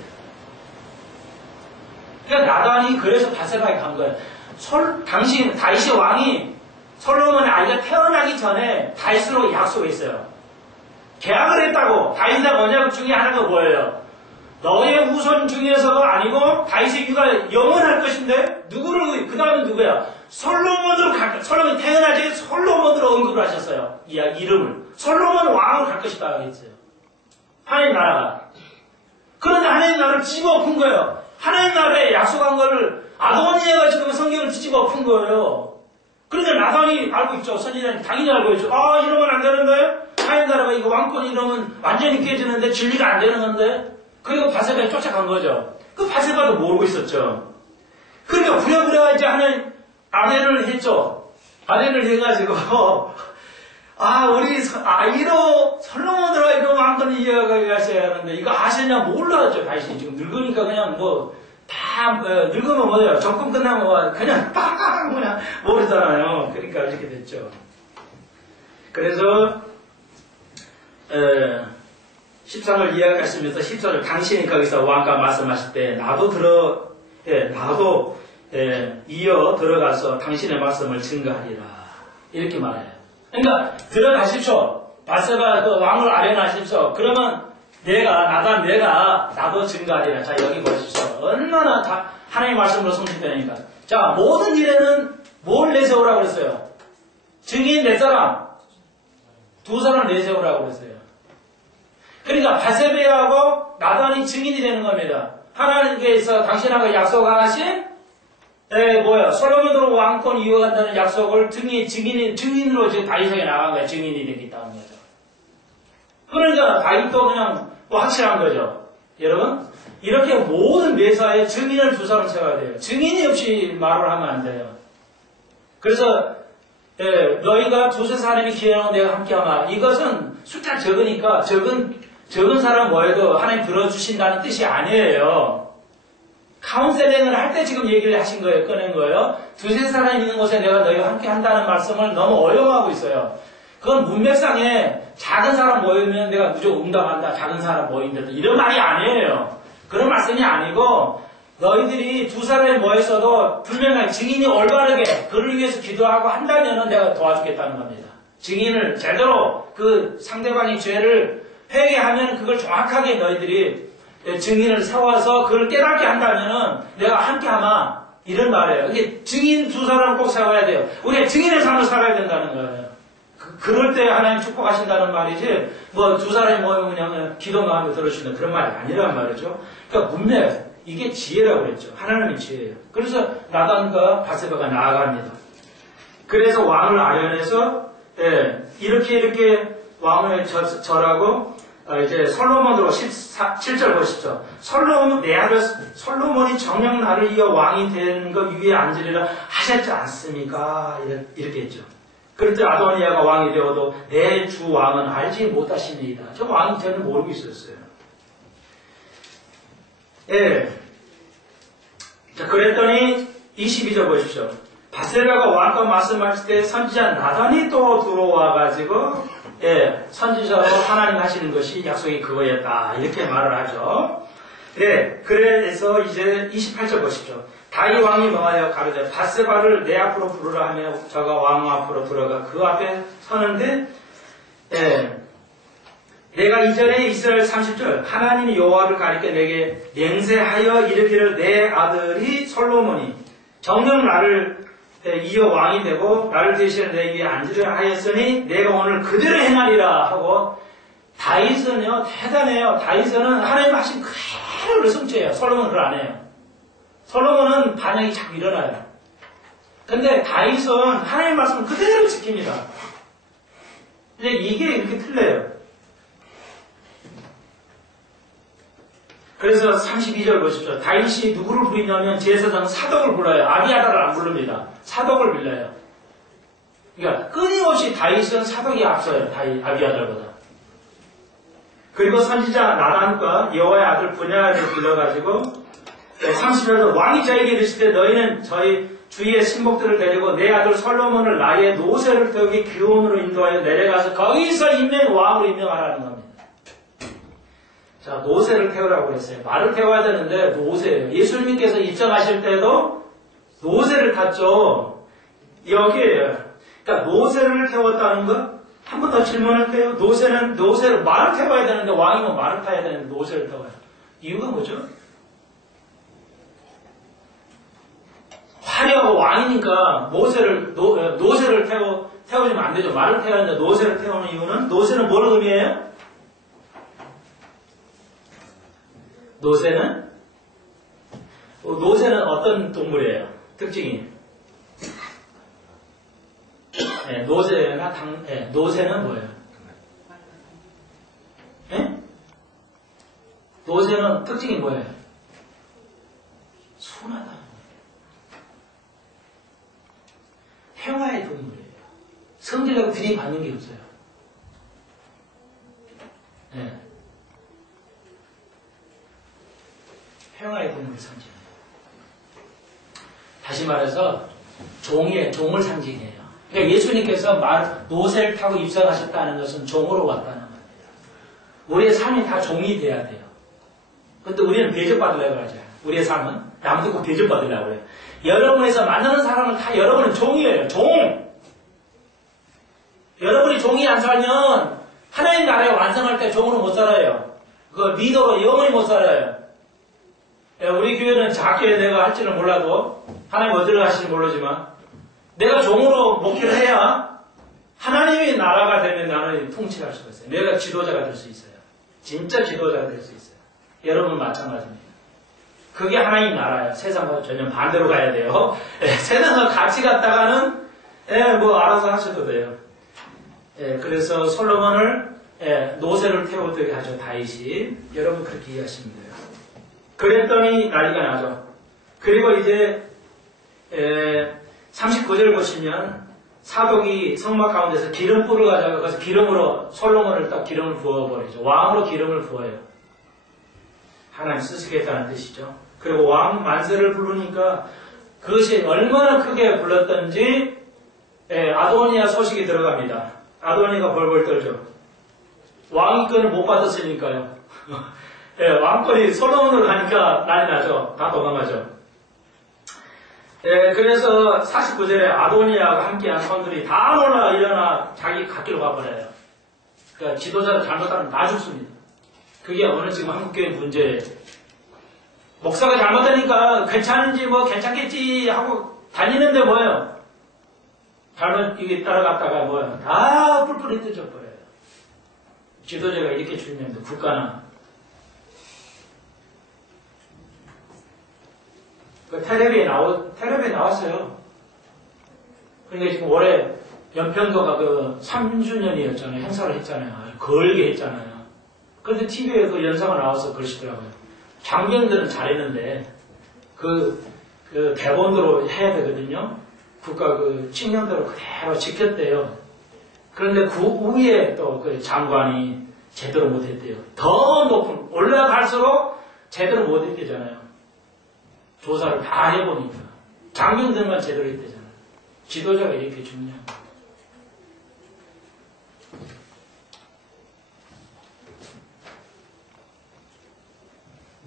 그러니까 나단이 그래서 바세바에 간 거예요. 당시 다윗의 왕이 솔로몬의 아이가 태어나기 전에 다윗으로 약속했어요. 계약을 했다고. 다윗의 언약 중에 하나가 뭐예요? 너의 후손 중에서가 아니고 다윗의 유가 영원할 것인데 그 다음에 누구야? 솔로몬이 태어나지 솔로몬으로 언급을 하셨어요. 이름을. 솔로몬 왕으로 갈 것이다 했어요. 하나님 나라가. 그런데 하나님 나라를 뒤집어 엎은 거예요. 하나님 나라에 약속한 거를 아도니아가 지금 성경을 뒤집어 엎은 거예요. 그런데 나단이 알고 있죠. 선지자님 당연히 알고 있죠. 이러면 안 되는데 하나님 나라가 이거 왕권 이러면 완전히 깨지는데 진리가 안 되는 건데 그리고 바세바에 쫓아간 거죠. 그 바세바도 모르고 있었죠. 그러니까 부랴부랴 이제 하나님 아내를 했죠. 아내를 해가지고 우리 아이로 솔로몬으로 이거 왕권을 이어가셔야 하는데 이거 아시냐 몰라죠. 다시 지금 늙으니까 그냥 다 늙으면 뭐예요? 적금 끝나면 그냥 빵 그냥 모르잖아요. 그러니까 이렇게 됐죠. 그래서 13을 이야기하시면서 10절을 당신이 거기서 왕과 말씀하실 때 나도 이어 들어가서 당신의 말씀을 증거하리라. 이렇게 말해요. 그러니까 들어가십시오. 바세바 그 왕을 아련하십시오. 그러면 나도 증거하리라. 자, 여기 보십시오. 얼마나 하나님의 말씀으로 성취되니까. 자, 모든 일에는 뭘 내세우라고 그랬어요? 증인 몇 사람? 두 사람 내세우라고 그랬어요. 그러니까 바세바하고 나단이 증인이 되는 겁니다. 하나님께서 당신하고 약속하신 솔로몬으로 왕권 이어간다는 약속을 증인으로 지금 다윗에게 나간 거예요. 증인이 되겠다는 거죠. 그러니까 다윗도 그냥 확실한 거죠. 여러분, 이렇게 모든 매사에 증인을 두 사람 세워야 돼요. 증인이 없이 말을 하면 안 돼요. 그래서 너희가 두세 사람이 기회하고 내가 함께하마. 이것은 숫자 적으니까 적은 사람 뭐해도 하나님 들어주신다는 뜻이 아니에요. 카운셀링을 할 때 지금 얘기를 하신 거예요. 꺼낸 거예요. 두세 사람 있는 곳에 내가 너희와 함께 한다는 말씀을 너무 어용하고 있어요. 그건 문맥상에 작은 사람 모이면 내가 무조건 응답한다. 작은 사람 모인다. 이런 말이 아니에요. 그런 말씀이 아니고 너희들이 두 사람이 모여서도 분명하게 증인이 올바르게 그를 위해서 기도하고 한다면 내가 도와주겠다는 겁니다. 증인을 제대로 그 상대방의 죄를 회개하면 그걸 정확하게 너희들이 증인을 세워서 그걸 깨닫게 한다면 내가 함께하마. 이런 말이에요. 이게 증인 두 사람을 꼭 세워야 돼요. 우리가 증인의 삶을 살아야 된다는 거예요. 그럴 때 하나님 축복하신다는 말이지 두 사람이 모이면 그냥 기도만 하면 들어주시는 그런 말이 아니란 말이죠. 그러니까 문맥, 이게 지혜라고 그랬죠. 하나님의 지혜예요. 그래서 나단과 바세바가 나아갑니다. 그래서 왕을 아련해서 이렇게 왕을 절하고 이제 솔로몬으로 7절 보시죠. 내 아들 솔로몬이 정녕 나를 이어 왕이 된 것 위에 앉으리라 하셨지 않습니까? 이렇게 했죠. 그럴 때 아도니아가 왕이 되어도 내 주 왕은 알지 못하시니이다. 저 왕이 저는 모르고 있었어요. 자, 그랬더니 22절 보십시오. 바세바가 왕과 말씀하실 때 선지자 나단이 또 들어와가지고 선지자로 하나님 하시는 것이 약속이 그거였다. 이렇게 말을 하죠. 그래서 이제 28절 보십시오. 다윗 왕이 뭐하여 가로되 바세바를 내 앞으로 부르라 하며 저가 왕 앞으로 들어가 그 앞에 서는데 내가 이전에 이스라엘 30절 하나님이 여호와를 가리켜 내게 맹세하여 이르기를 내 아들이 솔로몬이 정녕 나를 이어 왕이 되고 나를 대신해 내 위에 앉으려 하였으니 내가 오늘 그대로 행하리라 하고 다윗은요 대단해요. 다윗은 하나님 하신 그대로를 성취해요. 솔로몬은 그걸 안 해요. 솔로몬은 반역이 자꾸 일어나요. 근데 다윗은 하나님 말씀을 그대로 지킵니다. 근데 이게 이렇게 틀려요. 그래서 32절 보십시오. 다윗이 누구를 부르냐면 제사장 사독을 불러요. 아비아다를 안 부릅니다. 사독을 불러요. 그러니까 끊임없이 다윗은 사독이 앞서요. 아비아다보다. 그리고 선지자 나단과 여호와의 아들 분야를 불러가지고 30절에서 왕이 저에게 이르시되 너희는 저희 주위의 신복들을 데리고 내 아들 솔로몬을 나의 노새를 태우기 기온으로 인도하여 내려가서 거기서 왕으로 임명하라는 겁니다. 자, 노새를 태우라고 그랬어요. 말을 태워야 되는데 노새예요. 예수님께서 입성하실 때도 노새를 탔죠. 여기에요. 그러니까 노새를 태웠다는 것, 한 번 더 질문할게요. 노새를 말을 태워야 되는데 왕이면 말을 타야 되는데 노새를 태워요. 이유가 뭐죠? 화려하고 왕이니까 노새를 태우면 안 되죠. 말을 태워야 되는데 노새를 태우는 이유는 노새는 뭘 의미해요? 노새는 어떤 동물이에요? 특징이. 노새는 뭐예요? 노새는 특징이 뭐예요? 순하다. 평화의 동물이에요. 성질하고 들이받는 게 없어요. 평화의 동물을 상징해요. 다시 말해서 종을 상징해요. 그러니까 예수님께서 노새를 타고 입성하셨다는 것은 종으로 왔다는 겁니다. 우리의 삶이 다 종이 돼야 돼요. 근데 우리는 대접받으려고 하죠. 우리의 삶은 남도 꼭 대접받으려고 해요. 여러분에서 만나는 사람은 다 여러분은 종이에요. 종! 여러분이 종이 안 살면 하나님 나라에 완성할 때 종으로 못 살아요. 그 리더로 영원히 못 살아요. 우리 교회는 작게 내가 할지는 몰라도 하나님 어디를 하실지 모르지만 내가 종으로 목회를 해야 하나님의 나라가 되면 나는 통치할 수가 있어요. 내가 지도자가 될 수 있어요. 진짜 지도자가 될 수 있어요. 여러분 마찬가지입니다. 그게 하나님 나라예요. 세상과 전혀 반대로 가야 돼요. 세상과 같이 갔다가는 뭐 알아서 하셔도 돼요. 그래서 솔로몬을 노새를 태우게 하죠. 다윗이. 여러분 그렇게 이해하시면 돼요. 그랬더니 난리가 나죠. 그리고 이제 39절을 보시면 사독이 성막 가운데서 기름불을 가져가 그래서 기름으로 솔로몬을 딱 기름을 부어버리죠. 왕으로 기름을 부어요. 하나님 쓰시겠다는 뜻이죠. 그리고 왕 만세를 부르니까 그것이 얼마나 크게 불렀던지 아도니아 소식이 들어갑니다. 아도니아가 벌벌 떨죠. 왕권을 못 받았으니까요. 왕권이 솔로몬으로 가니까 난리 나죠. 다 도망가죠. 그래서 49절에 아도니아가 함께한 손들이 다 놀라 일어나 자기 갓길로 가버려요. 그러니까 지도자를 잘못하면 다 죽습니다. 그게 오늘 지금 한국교회 문제예요. 목사가 잘못하니까 괜찮은지 뭐 괜찮겠지 하고 다니는데 뭐예요? 잘못 이게 따라갔다가 뭐예요? 다 뿔뿔이 뜯어버려요. 지도자가 이렇게 중요합니다. 국가나 텔레비에 나왔어요. 그러니까 지금 올해 연평도가 그 3주년이었잖아요. 행사를 했잖아요. 아주 걸게 했잖아요. 그런데 TV에 그 연사가 나와서 그러시더라고요. 장병들은 잘했는데, 그 대본대로 해야 되거든요. 국가 그 칙령대로 그대로 지켰대요. 그런데 그 위에 또 그 장관이 제대로 못했대요. 더 높은, 올라갈수록 제대로 못했대잖아요. 조사를 다 해보니까. 장병들만 제대로 했대잖아요. 지도자가 이렇게 중요합니다.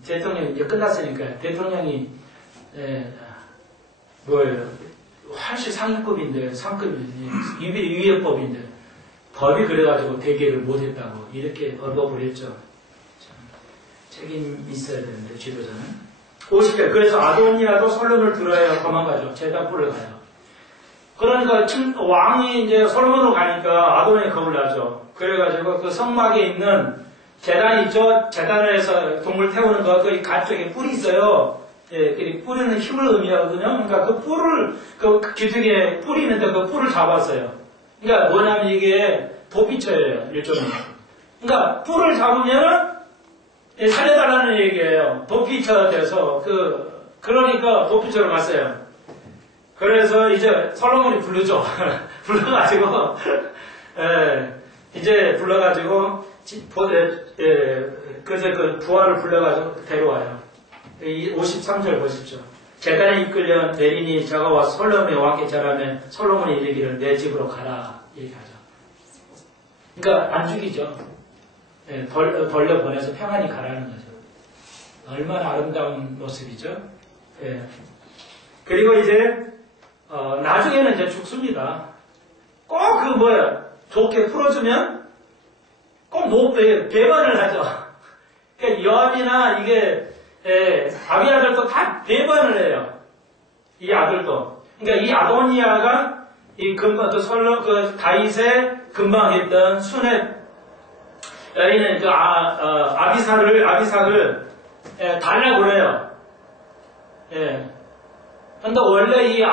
대통령이 이제 끝났으니까 대통령이 뭐예요? 훨씬 상위급인데 상급인데 위회법인데 법이 그래가지고 대개를 못했다고 이렇게 언급을 책임이 있어야 되는데 지도자는 50절 그래서 아도니아도 솔로몬을 들어야 도망가죠. 제단불을 가요. 그러니까 왕이 이제 솔로몬으로 가니까 아도니아 겁을 나죠. 그래가지고 그 성막에 있는 제단 있죠? 제단에서 동물 태우는 거, 그 가쪽에 뿔이 있어요. 그 뿔에는 힘을 의미하거든요. 그러니까 그 뿔을, 그 기둥에 뿔이 있는데 그 뿔을 잡았어요. 그러니까 뭐냐면 이게 도피처예요, 일종의. 그러니까 뿔을 잡으면 살려달라는 얘기예요. 도피처 돼서, 그러니까 도피처로 갔어요. 그래서 이제 솔로몬이 부르죠. 불러가지고, 이제 불러가지고, 그래서 그 부하를 불러가지고 데려와요. 53절 보십시오. 제단에 이끌려 내리니 저가 와 솔로몬의 왕께 절하며 솔로몬이 이르기를 내 집으로 가라 얘기하죠. 그러니까 안 죽이죠. 돌려보내서 평안히 가라는 거죠. 얼마나 아름다운 모습이죠. 그리고 이제 나중에는 이제 죽습니다. 꼭 좋게 풀어주면 꼭 배반을 하죠. 그러니까 요압이나 이게 아비 아들도 다 배반을 해요. 이 아들도. 그러니까 이 아도니아가 다윗의 금방 했던 순의 여인은 아비삭을 달라고 그래요. 근데 원래 이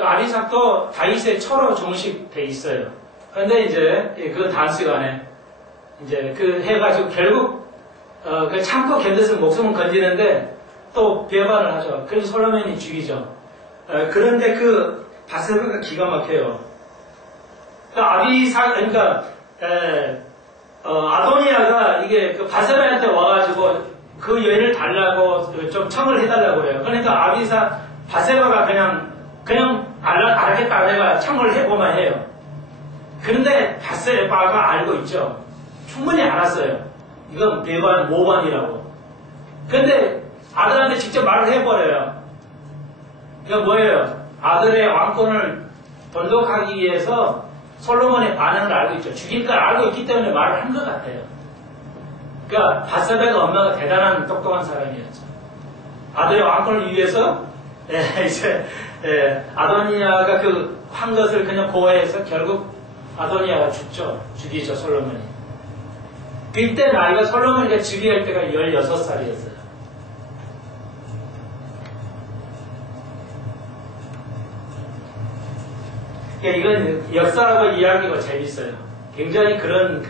아비삭도 다윗의 처로 종식돼 있어요. 근데 이제 그 단시간에 이제 해가지고 결국 참고 견뎌서 목숨은 건지는데 또 배반을 하죠. 그래서 솔로몬이 죽이죠. 그런데 바세바가 기가 막혀요. 아도니아가 이게 바세바한테 와가지고 그 여인을 달라고 좀 청을 해달라고 해요. 그러니까 바세바가 그냥 알겠다 내가 청을 해보만 해요. 그런데 바세바가 알고 있죠. 충분히 알았어요. 이건 배반 모반이라고. 근데 아들한테 직접 말을 해버려요. 이거 뭐예요? 아들의 왕권을 번복하기 위해서 솔로몬의 반응을 알고 있죠. 죽일 걸 알고 있기 때문에 말을 한 것 같아요. 그러니까 바세바가 엄마가 대단한 똑똑한 사람이었죠. 아들의 왕권을 위해서 이제 아도니아가 그 한 것을 그냥 고해해서 결국 아도니아가 죽이죠 솔로몬이. 그때 나이가 솔로몬이가 즉위할 때가 16살이었어요. 그러니까 이건 역사하고 이야기가 재밌어요. 굉장히 그런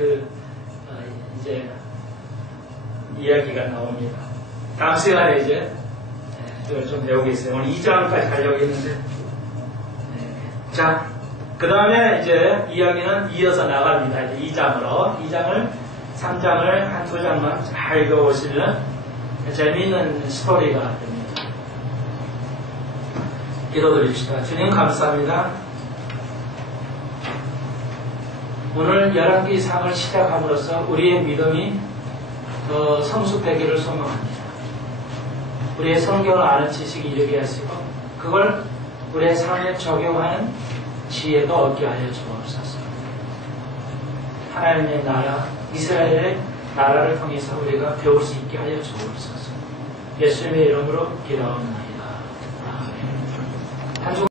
이제 이야기가 나옵니다. 다음 시간에 이제 그걸 좀 배우겠어요. 오늘 2장까지 가려고 했는데. 자, 그 다음에 이제 이야기는 이어서 나갑니다. 이제 2장으로. 2장을, 3장을 한 2장만 잘 읽어보시면 재미있는 스토리가 됩니다. 기도드립시다. 주님 감사합니다. 오늘 11기 이상을 시작함으로써 우리의 믿음이 더 성숙되기를 소망합니다. 우리의 성경을 아는 지식이 이르게 하시고 그걸 우리의 삶에 적용하는 지혜도 얻게 하여 주옵소서. 하나님의 나라, 이스라엘의 나라를 통해서 우리가 배울 수 있게 하여 주옵소서. 예수님의 이름으로 기도합니다. 아멘. 한 주간